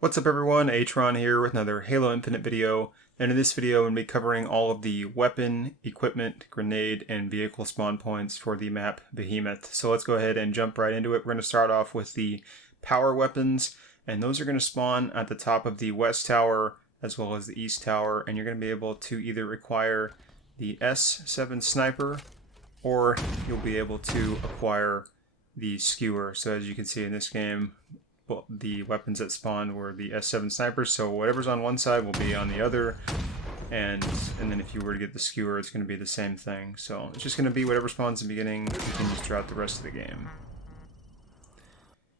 What's up everyone, Atron here with another Halo Infinite video, and in this video I'm going to be covering all of the weapon, equipment, grenade, and vehicle spawn points for the map Behemoth. So let's go ahead and jump right into it. We're going to start off with the power weapons, and those are going to spawn at the top of the west tower as well as the east tower, and you're going to be able to either acquire the S7 sniper or you'll be able to acquire the Skewer. So as you can see in this game, well, the weapons that spawned were the S7 snipers, so whatever's on one side will be on the other, and then if you were to get the Skewer, it's going to be the same thing. So it's just going to be whatever spawns in the beginning continues throughout the rest of the game.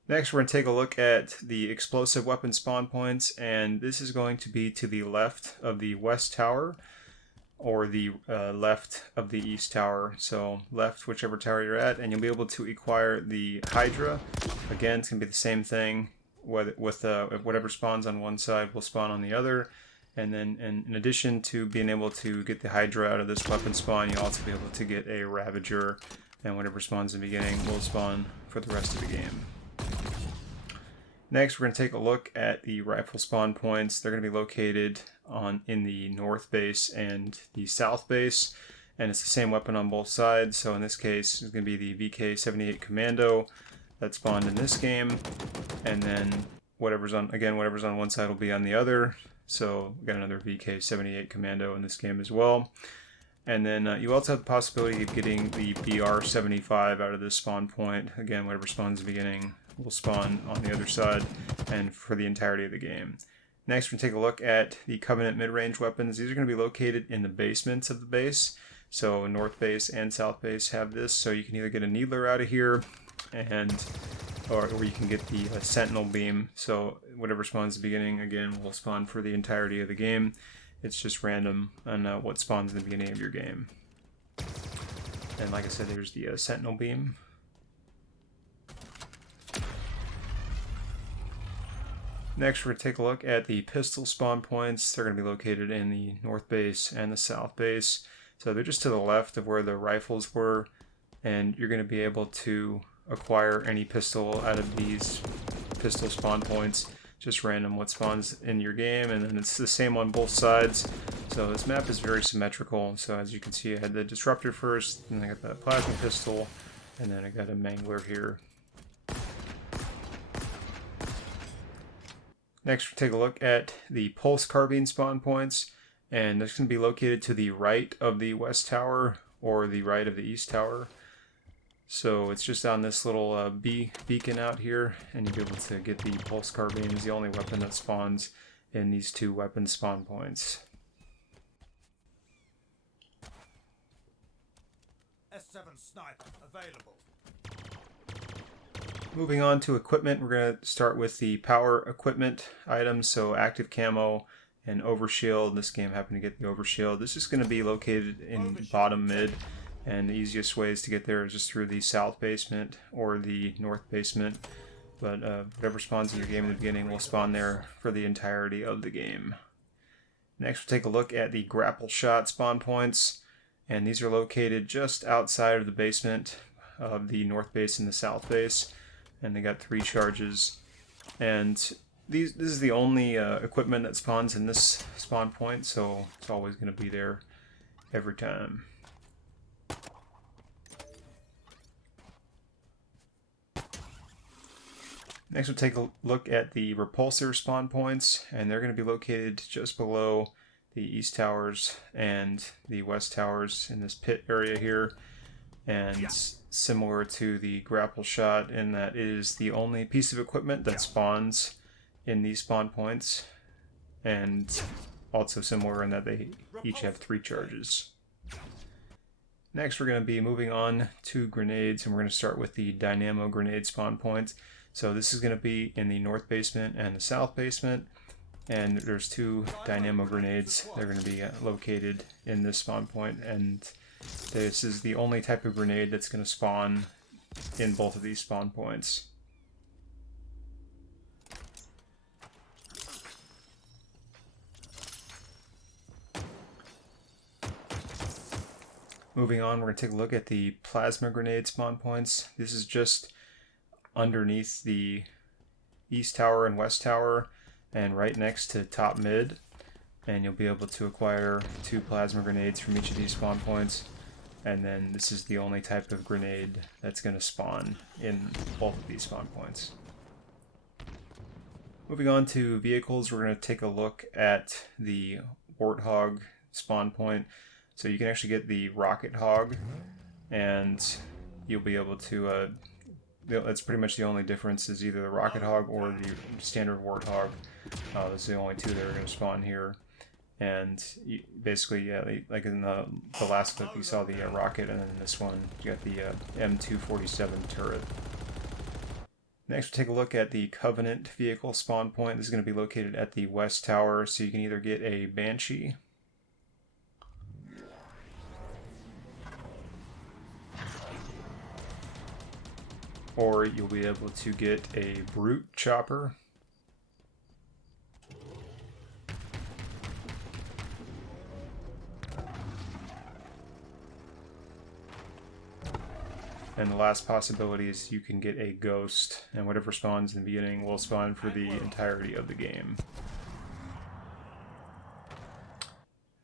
Next, we're going to take a look at the explosive weapon spawn points, and this is going to be to the left of the west tower, or the left of the east tower. So left, whichever tower you're at, and you'll be able to acquire the Hydra. Again, it's going to be the same thing, with whatever spawns on one side will spawn on the other. And then in addition to being able to get the Hydra out of this weapon spawn, you'll also be able to get a Ravager, and whatever spawns in the beginning will spawn for the rest of the game. Next, we're going to take a look at the rifle spawn points. They're going to be located in the north base and the south base, and it's the same weapon on both sides. So in this case, it's going to be the VK78 Commando that spawned in this game, and then whatever's on one side will be on the other. So we got another VK78 Commando in this game as well. And then you also have the possibility of getting the BR75 out of this spawn point. Again, whatever spawns in the beginning will spawn on the other side and for the entirety of the game. Next, we're going to take a look at the Covenant midrange weapons. These are going to be located in the basements of the base. So north base and south base have this. So you can either get a Needler out of here, or you can get the Sentinel Beam. So whatever spawns at the beginning, again, will spawn for the entirety of the game. It's just random on what spawns in the beginning of your game. And like I said, there's the Sentinel Beam. Next, we're going to take a look at the pistol spawn points. They're going to be located in the north base and the south base. So they're just to the left of where the rifles were, and you're going to be able to acquire any pistol out of these pistol spawn points. Just random what spawns in your game, and then it's the same on both sides. So this map is very symmetrical. So as you can see, I had the Disruptor first, and I got the plasma pistol, and then I got a Mangler here. Next, we'll take a look at the Pulse Carbine spawn points, and this going to be located to the right of the west tower or the right of the east tower. So it's just on this little beacon out here, and you'll be able to get the Pulse Carbine. Is the only weapon that spawns in these two weapon spawn points. S7 sniper available. Moving on to equipment, we're going to start with the power equipment items. So active camo and Overshield. This game happened to get the Overshield. This is going to be located in bottom mid, and the easiest ways to get there is just through the south basement or the north basement. But whatever spawns in your game in the beginning will spawn there for the entirety of the game. Next, we'll take a look at the Grappleshot spawn points, and these are located just outside of the basement of the north base and the south base. And they got 3 charges, and this is the only equipment that spawns in this spawn point, so it's always going to be there every time. Next, we'll take a look at the Repulsor spawn points, and they're going to be located just below the east towers and the west towers in this pit area here. And similar to the Grappleshot, in that it is the only piece of equipment that spawns in these spawn points, and also similar in that they each have 3 charges. Next, we're going to be moving on to grenades, and we're going to start with the Dynamo Grenade spawn points. So this is going to be in the north basement and the south basement, and there's 2 Dynamo Grenades. They're going to be located in this spawn point, and this is the only type of grenade that's going to spawn in both of these spawn points. Moving on, we're going to take a look at the plasma grenade spawn points. This is just underneath the east tower and west tower, and right next to top mid, and you'll be able to acquire 2 plasma grenades from each of these spawn points. And then this is the only type of grenade that's going to spawn in both of these spawn points. Moving on to vehicles, we're going to take a look at the Warthog spawn point. So you can actually get the Rocket Hog, and you'll be able to, that's pretty much the only difference, is either the Rocket Hog or the standard Warthog. Those are the only 2 that are going to spawn here. And you, basically, yeah, like in the last clip, you saw the rocket, and then in this one, you got the M247 turret. Next, we'll take a look at the Covenant vehicle spawn point. This is going to be located at the West Tower, so you can either get a Banshee, or you'll be able to get a Brute Chopper, and the last possibility is you can get a Ghost, and whatever spawns in the beginning will spawn for the entirety of the game.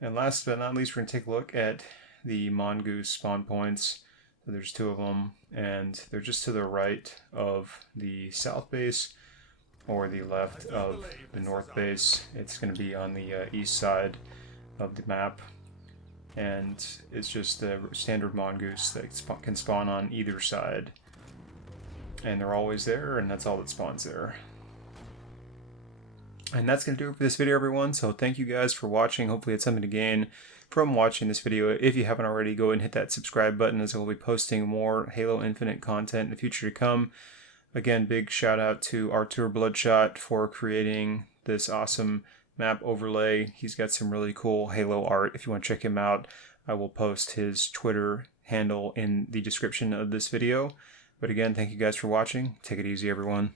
And last but not least, we're going to take a look at the Mongoose spawn points. So there's 2 of them, and they're just to the right of the south base or the left of the north base. It's going to be on the east side of the map. And it's just a standard Mongoose that can spawn on either side. And they're always there, and that's all that spawns there. And that's going to do it for this video, everyone. So thank you guys for watching. Hopefully you had something to gain from watching this video. If you haven't already, go ahead and hit that subscribe button, as I will be posting more Halo Infinite content in the future to come. Again, big shout out to ArturBloodshot for creating this awesome map overlay. He's got some really cool Halo art. If you want to check him out, I will post his Twitter handle in the description of this video. But again, thank you guys for watching. Take it easy, everyone.